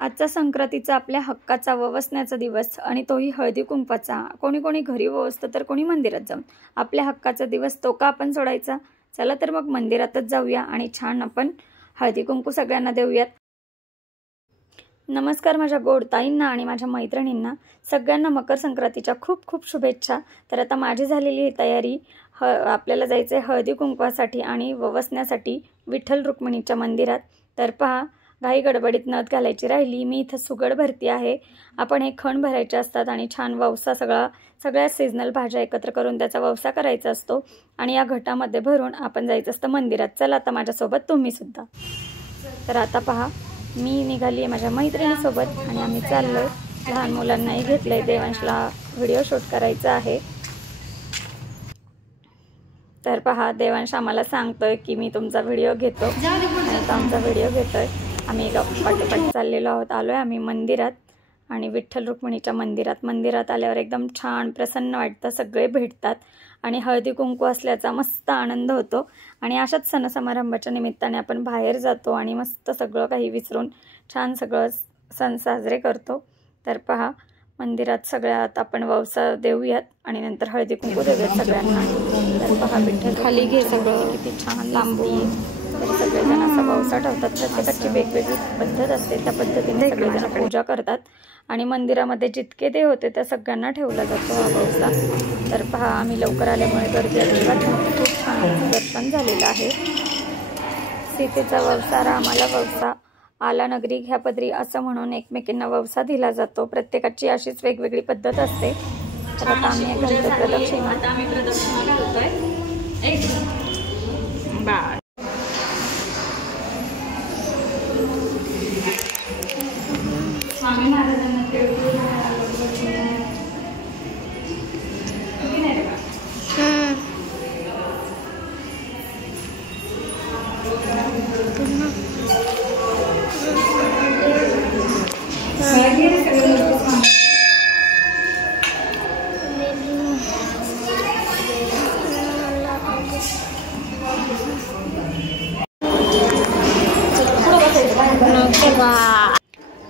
आजचा संक्रांतीचा आपल्या हक्काचा ववसण्याचा दिवस आणि तोही हळदी कुंकवाचा। कोणी कोणी घरी ववसतं तर कोणी मंदिरात जाऊन। आपल्या हक्काचा दिवस तो का आपण सोडायचा? चला तर मग मंदिरातच जाऊया आणि छान आपण हळदी कुंकू सगळ्यांना देऊयात। नमस्कार माझ्या गोड ताईंना आणि माझ्या मैत्रिणींना सगळ्यांना मकर संक्रांतीच्या खूप खूप शुभेच्छा। तर आता माझी झालेली ही तयारी आपल्याला जायचे हळदी कुंकवासाठी आणि ववसण्यासाठी विठ्ठल रुक्मिणीच्या मंदिरात। तर पहा घाई गडबडीत नथ घालायची राहिली। मी इथं सुगड भरती आहे। आपण हे खण भरायचे असतात आणि छान ववसा सगळ्या सीजनल भाज्या एकत्र करून त्याचा ववसा करायचा असतो आणि या घटामध्ये भरून आपण जायचं असतं मंदिरात। चला आता माझ्यासोबत तुम्ही सुद्धा। तर आता पहा मी निघाली आहे माझ्या मैत्रिणीसोबत आणि आम्ही चाललोय। लहान मुलांनाही घेतलंय, देवांशला व्हिडिओ शूट करायचा आहे। तर पहा देवांश आम्हाला सांगतोय की मी तुमचा व्हिडिओ घेतो, आता आमचा व्हिडिओ घेतोय। आम्ही पाठोपाठ चाललेलो आहोत। आलोय आम्ही मंदिरात आणि विठ्ठल रुक्मिणीच्या मंदिरात आल्यावर एकदम छान प्रसन्न वाटतं। सगळे भेटतात आणि हळदी कुंकू असल्याचा मस्त आनंद होतो आणि अशाच सण समारंभाच्या निमित्ताने आपण बाहेर जातो आणि मस्त सगळं काही विसरून छान सगळं सण साजरे करतो। तर पहा मंदिरात सगळ्यात आपण ववसा देऊयात आणि नंतर हळदी कुंकू देऊयात सगळ्यांना। तर पहा विठ्ठल खाली घे सगळं किती छान लांबी। तर सगळेजण असा ववसा ठेवतात, प्रत्येकाची वेगवेगळी पद्धत असते, त्या पद्धतीने सगळेजण पूजा करतात आणि मंदिरामध्ये जितके देव होते त्या सगळ्यांना ठेवला जातो हा ववसा। तर पहा आम्ही लवकर आल्यामुळे गर्दी अजिबात नव्हती, खूप छान दर्शन झालेलं आहे। सीतेचा ववसा, रामाला ववसा, आला नगरी घ्या पदरी असं म्हणून एकमेकींना ववसा दिला जातो। प्रत्येकाची अशीच वेगवेगळी पद्धत असते। तर आता आम्ही घालतो प्रदक्षिणा। स्वामी महाराजांना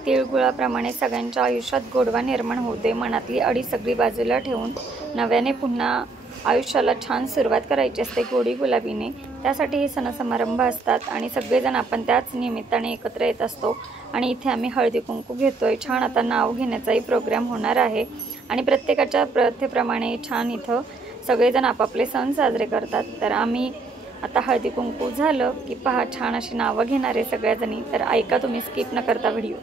तिळगुळाप्रमाणे सगळ्यांच्या आयुष्यात गोडवा निर्माण होऊ दे। मनातली अडी सगळी बाजूला ठेवून नव्याने पुन्हा आयुष्याला छान सुरुवात करायची असते गोडी गुलाबीने। त्यासाठी हे सण समारंभ असतात आणि सगळेजण आपण त्याच निमित्ताने एकत्र येत असतो आणि इथे आम्ही हळदी कुंकू घेतोय। छान आता नाव घेण्याचाही प्रोग्राम होणार आहे आणि प्रत्येकाच्या प्रथेप्रमाणे छान इथं सगळेजण आपापले सण साजरे करतात। तर आम्ही आता हळदी कुंकू झालं की पहा छान अशी नावं घेणार आहे सगळ्याजणी। तर ऐका तुम्ही, स्किप न करता व्हिडिओ।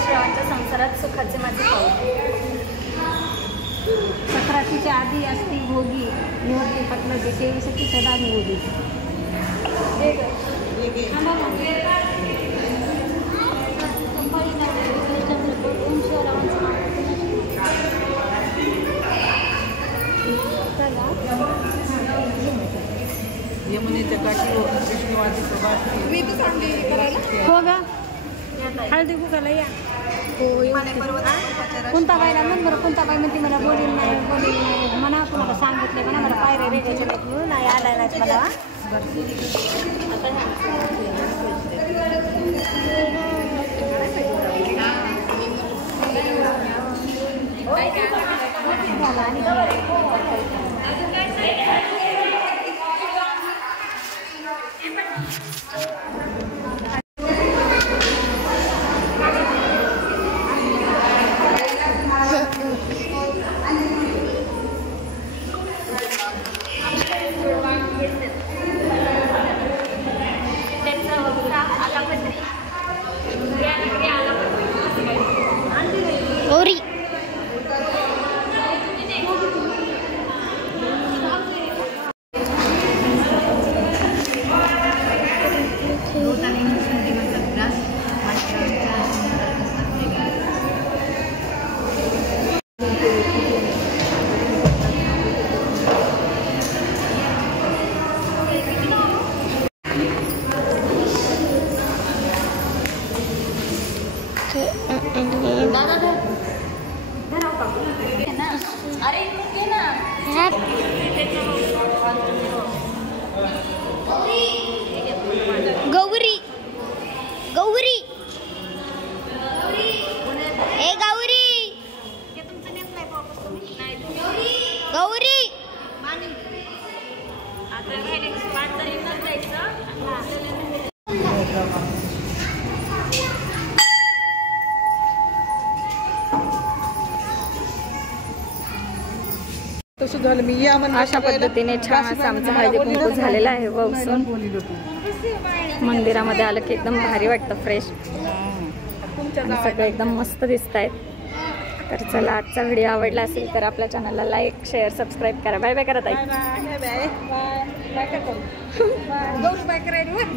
श्रावणच्या संसारात सुखाचे माझे पाऊल। सक्रातीच्या आधी असती भोगी निवडते पटलाची सेवेसाठी सदा निवडी। यमुनेच्या काठीवर विष्णुवादी प्रभात हो गा हळदी कुंकाला या। कोणता बाईला मन बरं कोणता बाई म्हणते मला बोलील नाही म्हणा, कोणाला सांगितले म्हणा मला पायऱ्या रेगायच्या नाहीत म्हणून नाही आलाय नाही मला। झालं आणि गौरी गौरी गौरी ए गौरी गौरी तसं झालं मी या अशा पद्धतीने छान असं आमचं हळदी कुंकू झालेलं आहे वसून मंदिरामध्ये आलं की एकदम भारी वाटतं फ्रेश आणि सगळं एकदम मस्त दिसत आहेत. तर चला आजचा व्हिडिओ आवडला असेल तर आपल्या चॅनलला लाईक शेअर सबस्क्राईब करा. बाय बाय करत आहे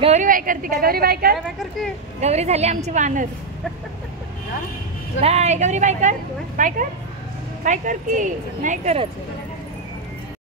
गौरी बाय करते का गौरी बाय कर गौरी झाली आमची वानर. बाय गौरी बाय कर बाय कर बाय कर की नाही करत.